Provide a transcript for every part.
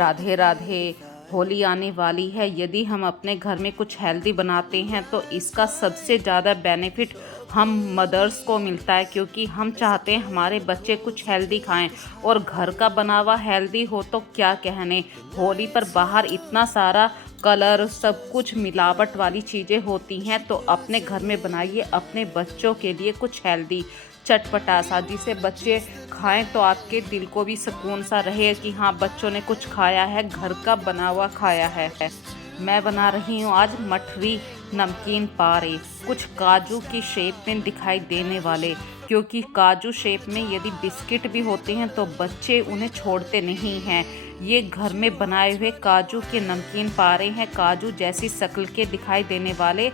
राधे राधे। होली आने वाली है। यदि हम अपने घर में कुछ हेल्दी बनाते हैं तो इसका सबसे ज़्यादा बेनिफिट हम मदर्स को मिलता है, क्योंकि हम चाहते हैं हमारे बच्चे कुछ हेल्दी खाएं और घर का बना हुआ हेल्दी हो तो क्या कहने। होली पर बाहर इतना सारा कलर सब कुछ मिलावट वाली चीज़ें होती हैं, तो अपने घर में बनाइए अपने बच्चों के लिए कुछ हेल्दी चटपटा सा, जिसे बच्चे खाएं तो आपके दिल को भी सुकून सा रहे कि हाँ बच्चों ने कुछ खाया है, घर का बना हुआ खाया है। मैं बना रही हूँ आज मठरी नमकीन पारे, कुछ काजू की शेप में दिखाई देने वाले, क्योंकि काजू शेप में यदि बिस्किट भी होते हैं तो बच्चे उन्हें छोड़ते नहीं हैं। ये घर में बनाए हुए काजू के नमकीन पारे हैं, काजू जैसी शक्ल के दिखाई देने वाले,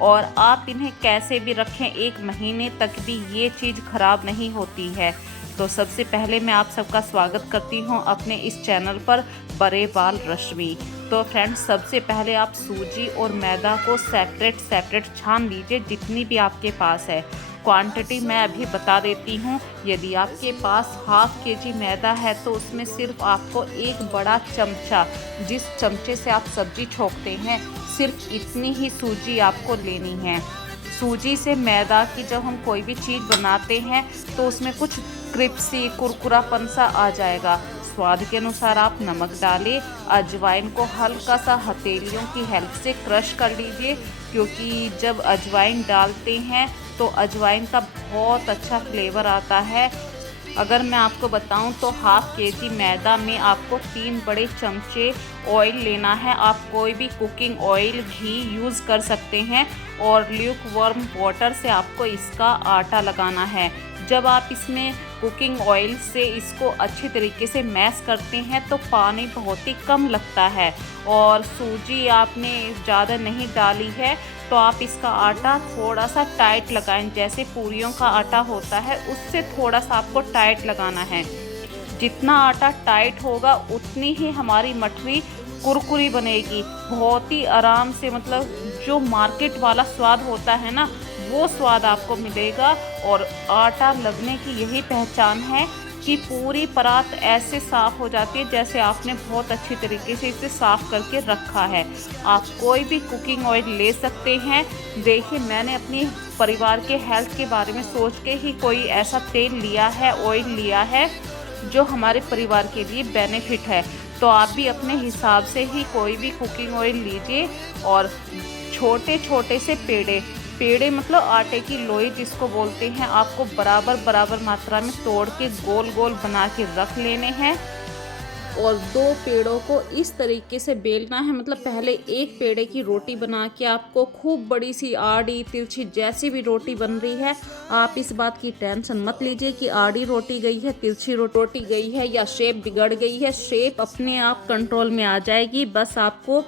और आप इन्हें कैसे भी रखें 1 महीने तक भी ये चीज़ ख़राब नहीं होती है। तो सबसे पहले मैं आप सबका स्वागत करती हूँ अपने इस चैनल पर बड़े बाल रश्मि। तो फ्रेंड्स, सबसे पहले आप सूजी और मैदा को सेपरेट छान लीजिए, जितनी भी आपके पास है। क्वांटिटी मैं अभी बता देती हूँ। यदि आपके पास ½ kg मैदा है तो उसमें सिर्फ आपको 1 बड़ा चमचा, जिस चमचे से आप सब्जी छोंकते हैं, सिर्फ इतनी ही सूजी आपको लेनी है। सूजी से मैदा की जब हम कोई भी चीज़ बनाते हैं तो उसमें कुछ क्रिस्पी कुरकुरापन सा आ जाएगा। स्वाद के अनुसार आप नमक डालें। अजवाइन को हल्का सा हथेलियों की हेल्प से क्रश कर लीजिए, क्योंकि जब अजवाइन डालते हैं तो अजवाइन का बहुत अच्छा फ्लेवर आता है। अगर मैं आपको बताऊं तो ½ kg मैदा में आपको 3 बड़े चमचे ऑयल लेना है। आप कोई भी कुकिंग ऑयल भी यूज़ कर सकते हैं, और ल्यूक वार्म वाटर से आपको इसका आटा लगाना है। जब आप इसमें कुकिंग ऑयल से इसको अच्छी तरीके से मैश करते हैं तो पानी बहुत ही कम लगता है, और सूजी आपने ज़्यादा नहीं डाली है तो आप इसका आटा थोड़ा सा टाइट लगाएं। जैसे पूरियों का आटा होता है उससे थोड़ा सा आपको टाइट लगाना है। जितना आटा टाइट होगा उतनी ही हमारी मठरी कुरकुरी बनेगी, बहुत ही आराम से। मतलब जो मार्केट वाला स्वाद होता है ना, वो स्वाद आपको मिलेगा। और आटा लगने की यही पहचान है कि पूरी परात ऐसे साफ़ हो जाती है जैसे आपने बहुत अच्छी तरीके से इसे साफ़ करके रखा है। आप कोई भी कुकिंग ऑयल ले सकते हैं। देखिए, मैंने अपनी परिवार के हेल्थ के बारे में सोच के ही कोई ऐसा तेल लिया है, ऑयल लिया है जो हमारे परिवार के लिए बेनिफिट है। तो आप भी अपने हिसाब से ही कोई भी कुकिंग ऑयल लीजिए, और छोटे छोटे से पेड़े मतलब आटे की लोई जिसको बोलते हैं, आपको बराबर मात्रा में तोड़ के गोल गोल बना के रख लेने हैं, और 2 पेड़ों को इस तरीके से बेलना है। मतलब पहले 1 पेड़े की रोटी बना के आपको खूब बड़ी सी आड़ी तिरछी जैसी भी रोटी बन रही है, आप इस बात की टेंशन मत लीजिए कि आड़ी रोटी गई है, तिरछी रोटी गई है, या शेप बिगड़ गई है। शेप अपने आप कंट्रोल में आ जाएगी। बस आपको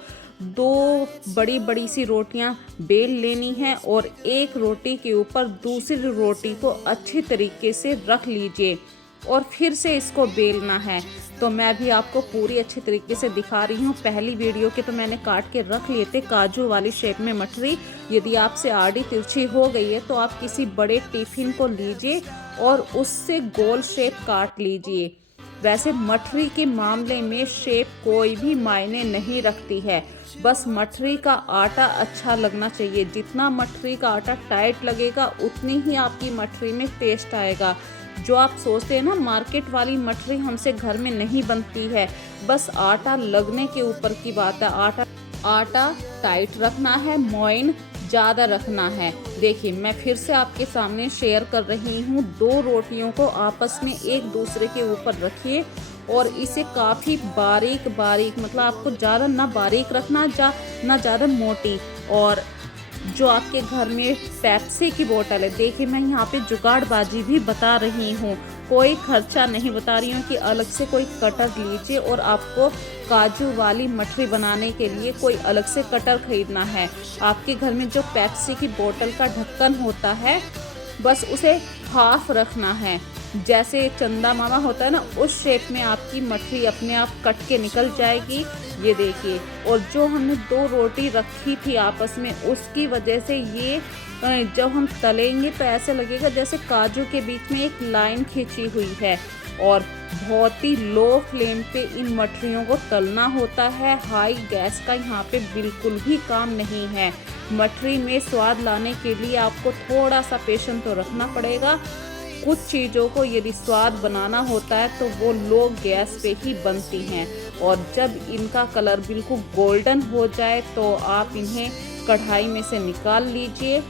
2 बड़ी सी रोटियां बेल लेनी है, और 1 रोटी के ऊपर दूसरी रोटी को अच्छी तरीके से रख लीजिए, और फिर से इसको बेलना है। तो मैं भी आपको पूरी अच्छी तरीके से दिखा रही हूँ। पहली वीडियो के तो मैंने काट के रख लिए थे काजू वाली शेप में मठरी। यदि आपसे आड़ी तिरछी हो गई है तो आप किसी बड़े टिफिन को लीजिए और उससे गोल शेप काट लीजिए। वैसे मठरी के मामले में शेप कोई भी मायने नहीं रखती है, बस मठरी का आटा अच्छा लगना चाहिए। जितना मठरी का आटा टाइट लगेगा उतनी ही आपकी मठरी में टेस्ट आएगा। जो आप सोचते हैं ना, मार्केट वाली मठरी हमसे घर में नहीं बनती है, बस आटा लगने के ऊपर की बात है। आटा टाइट रखना है, मोइन ज़्यादा रखना है। देखिए, मैं फिर से आपके सामने शेयर कर रही हूँ। 2 रोटियों को आपस में एक दूसरे के ऊपर रखिए, और इसे काफ़ी बारीक मतलब आपको ज़्यादा ना बारीक रखना, ना ज़्यादा मोटी। और जो आपके घर में पेप्सी की बोतल है, देखिए मैं यहाँ पे जुगाड़बाजी भी बता रही हूँ, कोई खर्चा नहीं बता रही हूँ कि अलग से कोई कटर लीजिए और आपको काजू वाली मठरी बनाने के लिए कोई अलग से कटर खरीदना है। आपके घर में जो पेप्सी की बोतल का ढक्कन होता है, बस उसे हाफ रखना है। जैसे चंदा मामा होता है ना, उस शेप में आपकी मठरी अपने आप कट के निकल जाएगी। ये देखिए, और जो हमने 2 रोटी रखी थी आपस में, उसकी वजह से ये जब हम तलेंगे तो ऐसे लगेगा जैसे काजू के बीच में एक लाइन खींची हुई है। और बहुत ही लो फ्लेम पे इन मठरियों को तलना होता है। हाई गैस का यहाँ पे बिल्कुल भी काम नहीं है। मठरी में स्वाद लाने के लिए आपको थोड़ा सा पेशेंस तो रखना पड़ेगा। कुछ चीज़ों को यदि स्वाद बनाना होता है तो वो लो गैस पे ही बनती हैं। और जब इनका कलर बिल्कुल गोल्डन हो जाए तो आप इन्हें कढ़ाई में से निकाल लीजिए।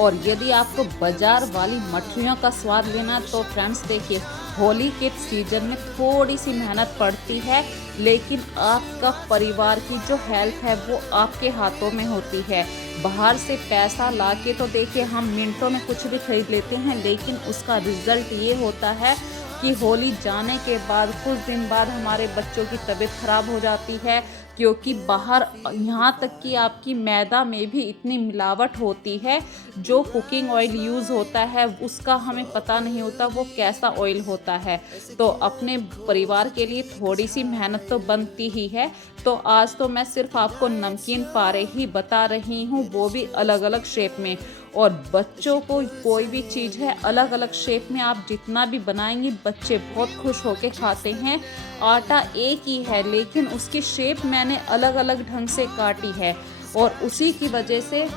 और यदि आपको बाजार वाली मठरियों का स्वाद लेना तो फ्रेंड्स देखिए, होली के सीजन में थोड़ी सी मेहनत पड़ती है, लेकिन आपका परिवार की जो हेल्थ है वो आपके हाथों में होती है। बाहर से पैसा लाके तो देखिए हम मिनटों में कुछ भी खरीद लेते हैं, लेकिन उसका रिजल्ट ये होता है कि होली जाने के बाद कुछ दिन बाद हमारे बच्चों की तबीयत खराब हो जाती है, क्योंकि बाहर यहाँ तक कि आपकी मैदा में भी इतनी मिलावट होती है। जो कुकिंग ऑयल यूज़ होता है उसका हमें पता नहीं होता वो कैसा ऑयल होता है। तो अपने परिवार के लिए थोड़ी सी मेहनत तो बनती ही है। तो आज तो मैं सिर्फ आपको नमकीन पारे ही बता रही हूँ, वो भी अलग अलग शेप में। और बच्चों को कोई भी चीज़ है अलग अलग शेप में आप जितना भी बनाएंगे बच्चे बहुत खुश होके खाते हैं। आटा एक ही है लेकिन उसकी शेप मैंने अलग अलग ढंग से काटी है, और उसी की वजह से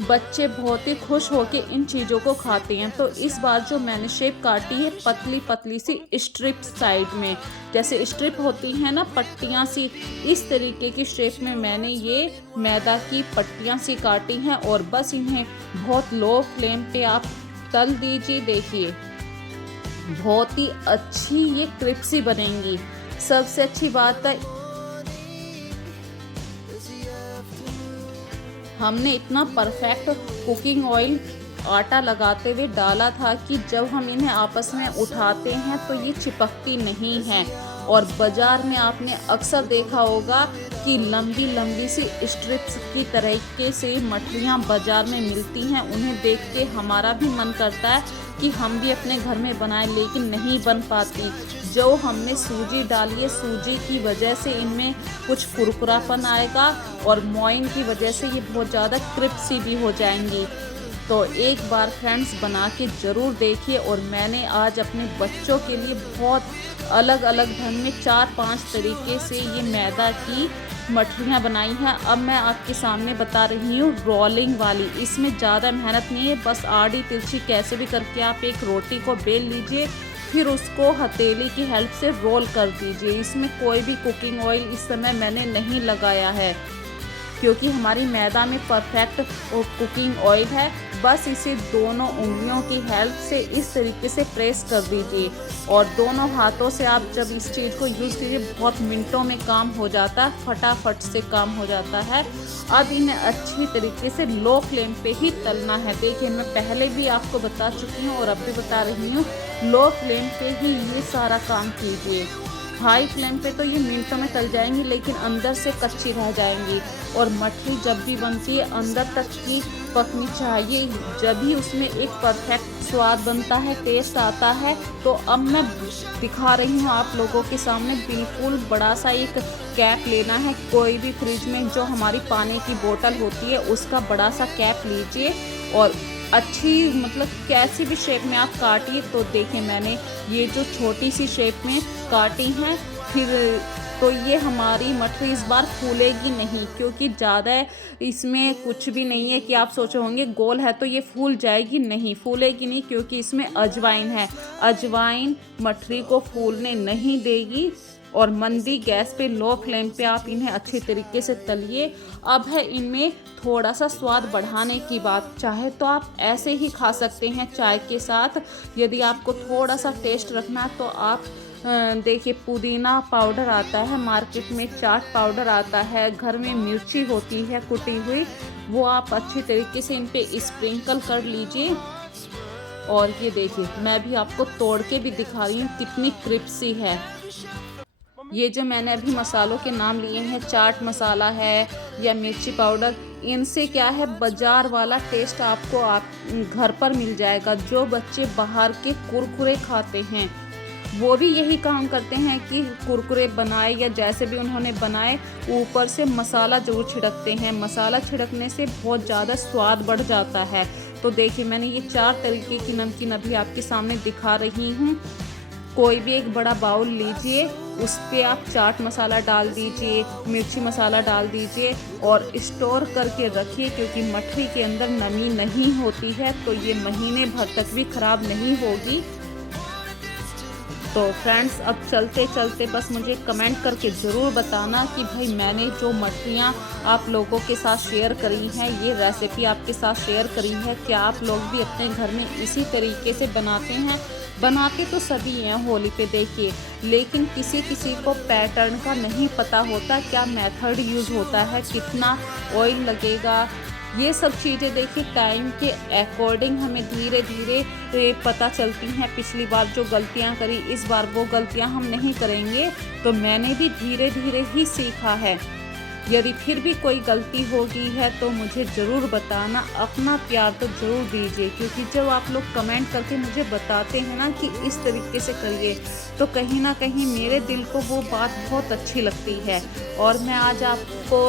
बच्चे बहुत ही खुश होके इन चीज़ों को खाते हैं। तो इस बार जो मैंने शेप काटी है पतली पतली सी स्ट्रिप साइड में, जैसे स्ट्रिप होती है ना पट्टियाँ सी, इस तरीके की शेप में मैंने ये मैदा की पट्टियाँ सी काटी हैं। और बस इन्हें बहुत लो फ्लेम पे आप तल दीजिए। देखिए बहुत ही अच्छी ये क्रिस्पी बनेंगी। सबसे अच्छी बात है हमने इतना परफेक्ट कुकिंग ऑयल आटा लगाते हुए डाला था कि जब हम इन्हें आपस में उठाते हैं तो ये चिपकती नहीं है। और बाज़ार में आपने अक्सर देखा होगा कि लंबी लंबी सी स्ट्रिप्स की तरीके से मठरियाँ बाज़ार में मिलती हैं। उन्हें देख के हमारा भी मन करता है कि हम भी अपने घर में बनाएं, लेकिन नहीं बन पाती। जो हमने सूजी डाली है, सूजी की वजह से इनमें कुछ कुरकुरापन आएगा और मोइन की वजह से ये बहुत ज़्यादा क्रिस्पी भी हो जाएंगी। तो एक बार फ्रेंड्स बना के ज़रूर देखिए। और मैंने आज अपने बच्चों के लिए बहुत अलग अलग ढंग में 4-5 तरीके से ये मैदा की मठरियाँ बनाई हैं। अब मैं आपके सामने बता रही हूँ रोलिंग वाली। इसमें ज़्यादा मेहनत नहीं है, बस आड़ी तिरछी कैसे भी करके आप एक रोटी को बेल लीजिए, फिर उसको हथेली की हेल्प से रोल कर दीजिए। इसमें कोई भी कुकिंग ऑयल इस समय मैंने नहीं लगाया है, क्योंकि हमारी मैदा में परफेक्ट कुकिंग ऑयल है। बस इसे दोनों उंगलियों की हेल्प से इस तरीके से प्रेस कर दीजिए, और दोनों हाथों से आप जब इस चीज़ को यूज़ कीजिए बहुत मिनटों में काम हो जाता है, फटाफट से काम हो जाता है। अब इन्हें अच्छी तरीके से लो फ्लेम पे ही तलना है। देखिए मैं पहले भी आपको बता चुकी हूँ और अब भी बता रही हूँ, लो फ्लेम पे ही ये सारा काम कीजिए। हाई फ्लेम पे तो ये मिनटों में तल जाएंगी, लेकिन अंदर से कच्ची रह जाएंगी। और मठरी जब भी बनती है अंदर तक की पकनी चाहिए, जब भी उसमें एक परफेक्ट स्वाद बनता है, टेस्ट आता है। तो अब मैं दिखा रही हूँ आप लोगों के सामने। बिल्कुल बड़ा सा एक कैप लेना है, कोई भी फ्रिज में जो हमारी पानी की बोतल होती है उसका बड़ा सा कैप लीजिए, और अच्छी मतलब कैसी भी शेप में आप काटिए। तो देखिए मैंने ये जो छोटी सी शेप में काटी हैं, फिर तो ये हमारी मठरी इस बार फूलेगी नहीं, क्योंकि ज़्यादा इसमें कुछ भी नहीं है कि आप सोचे होंगे गोल है तो ये फूल जाएगी। नहीं, फूलेगी नहीं, क्योंकि इसमें अजवाइन है। अजवाइन मठरी को फूलने नहीं देगी। और मंदी गैस पे लो फ्लेम पे आप इन्हें अच्छी तरीके से तलिए। अब है इनमें थोड़ा सा स्वाद बढ़ाने की बात, चाहे तो आप ऐसे ही खा सकते हैं चाय के साथ। यदि आपको थोड़ा सा टेस्ट रखना है तो आप देखिए पुदीना पाउडर आता है मार्केट में, चाट पाउडर आता है, घर में मिर्ची होती है कुटी हुई, वो आप अच्छी तरीके से इन पे स्प्रिंकल कर लीजिए। और ये देखिए मैं भी आपको तोड़ के भी दिखा रही हूँ कितनी क्रिस्पी है। ये जो मैंने अभी मसालों के नाम लिए हैं, चाट मसाला है या मिर्ची पाउडर, इनसे क्या है बाज़ार वाला टेस्ट आपको घर पर मिल जाएगा। जो बच्चे बाहर के कुरकुरे खाते हैं वो भी यही काम करते हैं कि कुरकुरे बनाए या जैसे भी उन्होंने बनाए, ऊपर से मसाला ज़रूर छिड़कते हैं। मसाला छिड़कने से बहुत ज़्यादा स्वाद बढ़ जाता है। तो देखिए मैंने ये 4 तरीके की नमकीन अभी आपके सामने दिखा रही हूँ। कोई भी एक बड़ा बाउल लीजिए, उस पे आप चाट मसाला डाल दीजिए, मिर्ची मसाला डाल दीजिए और स्टोर करके रखिए, क्योंकि मठरी के अंदर नमी नहीं होती है तो ये महीने भर तक भी ख़राब नहीं होगी। तो फ्रेंड्स अब चलते चलते बस मुझे कमेंट करके ज़रूर बताना कि भाई मैंने जो मठरियाँ आप लोगों के साथ शेयर करी हैं, ये रेसिपी आपके साथ शेयर करी है, क्या आप लोग भी अपने घर में इसी तरीके से बनाते हैं? बनाते तो सभी हैं होली पे देखिए, लेकिन किसी किसी को पैटर्न का नहीं पता होता, क्या मेथड यूज़ होता है, कितना ऑयल लगेगा। ये सब चीज़ें देखिए टाइम के अकॉर्डिंग हमें धीरे धीरे पता चलती हैं। पिछली बार जो गलतियां करी, इस बार वो गलतियां हम नहीं करेंगे। तो मैंने भी धीरे धीरे ही सीखा है। यदि फिर भी कोई गलती हो गई है तो मुझे ज़रूर बताना, अपना प्यार तो ज़रूर दीजिए, क्योंकि जब आप लोग कमेंट करके मुझे बताते हैं ना कि इस तरीके से करिए, तो कहीं ना कहीं मेरे दिल को वो बात बहुत अच्छी लगती है। और मैं आज आपको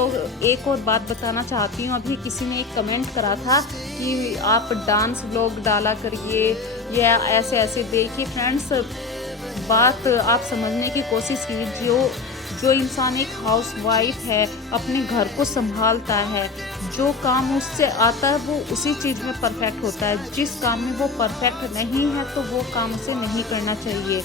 एक और बात बताना चाहती हूँ। अभी किसी ने एक कमेंट करा था कि आप डांस व्लॉग डाला करिए या ऐसे ऐसे। देखिए फ्रेंड्स, बात आप समझने की कोशिश कीजिए। जो इंसान एक हाउसवाइफ है, अपने घर को संभालता है, जो काम उससे आता है वो उसी चीज़ में परफेक्ट होता है। जिस काम में वो परफेक्ट नहीं है तो वो काम उसे नहीं करना चाहिए।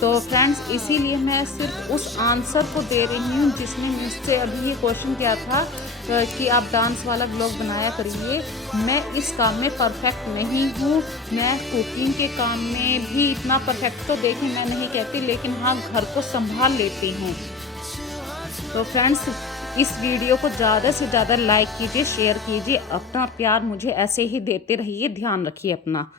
तो फ्रेंड्स, इसीलिए मैं सिर्फ उस आंसर को दे रही हूँ जिसने मुझसे अभी ये क्वेश्चन किया था कि आप डांस वाला ब्लॉग बनाया करिए। मैं इस काम में परफेक्ट नहीं हूँ। मैं कुकिंग के काम में भी इतना परफेक्ट तो देखिए मैं नहीं कहती, लेकिन हाँ घर को संभाल लेती हूँ। तो फ्रेंड्स, इस वीडियो को ज़्यादा से ज़्यादा लाइक कीजिए, शेयर कीजिए। अपना प्यार मुझे ऐसे ही देते रहिए। ध्यान रखिए अपना।